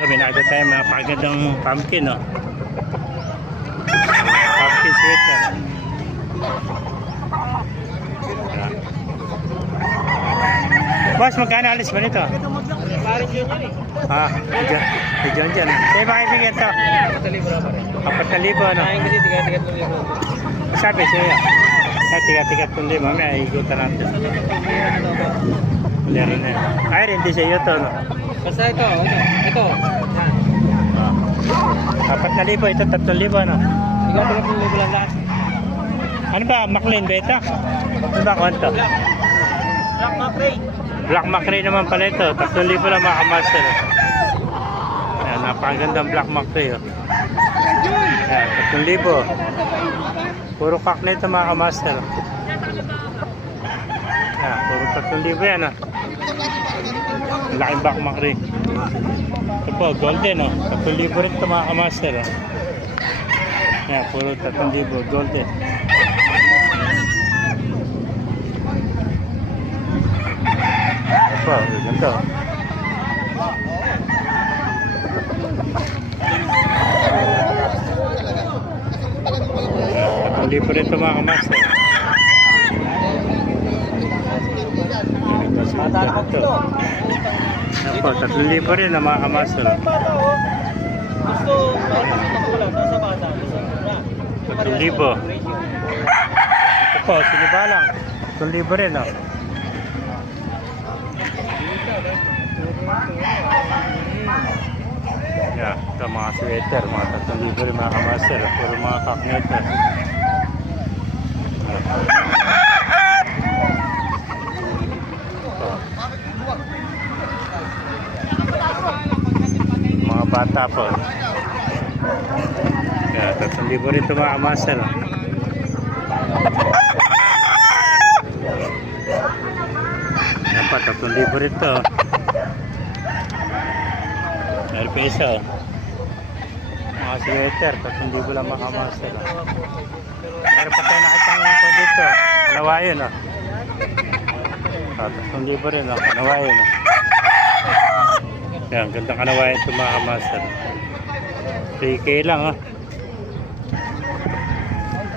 May nakita tayo mga pagandang pumpkin, no? Pumpkin sweater. Boss, magkano alis mo nito? Parin yun yan eh. Ah, dyan. Sa'yo ba kaibigan to? 4,000 na pa rin. 4,000, ano? Kain kasi tiga-tigat mo yun. Sabi sa'yo. Tigat-tigat kung lima, may igutan natin. Hindi rin na. Ay, hindi sa'yo to, no? Basta ito, ito. Yan. 4,000, ito 3,000, no? Ikaw 3,000 lang lahat. Ano ba, McLean ba ito? Ano ba kung ito? Black McRae. Black McRae naman pala ito. 3,000 lang mga kamaster. Ayan, napakagandang Black McRae. Oh. Ayan, 3,000. Puro kak na ito mga kamaster. Ayan, puro 3,000 yan. Oh. Laking Black McRae. Ito po, golden. Oh. 3,000 rin ito mga kamaster. Oh. Ayan, puro 3,000 golden. Ito, ganito. Hindi pa rin ito mga kamaster. Matala ko dito. Ito, 3,000 pa rin ang mga kamaster. Gusto, wala, sa bata. 3,000. Ito po, sinibalang. 3,000 rin, oh. Yeah, ito mga sweater, mga 3,000 rin mga kamaster. Puro mga kakneter. Mga bata po. Yeah, 3,000 rin ito mga kamaster. Yan pa, 3,000 rin ito. Meron peso. Mga sweater, 3,000 lang mga kamaster. Meron pa tayo nakitang kung dito. Kanawayan, oh. 3,000 rin, oh. Kanawayan, oh. Yan, gandang kanawayan ito mga kamaster. 3K lang, oh.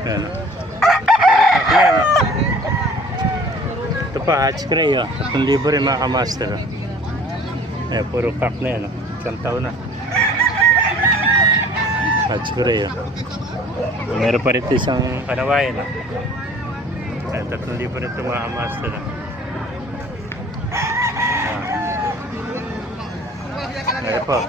Yan, oh. Puro kaklen, oh. Ito pa, hatch gray, oh. 3,000 rin mga kamaster, oh. Ayan, puro kak na yan, oh. Isang taon na. Hatch gray, oh. Meron pa rin isang kanawayan, oh. Ayan, 3,000 rin ito mga kamaster, oh. Ayan. Meron po.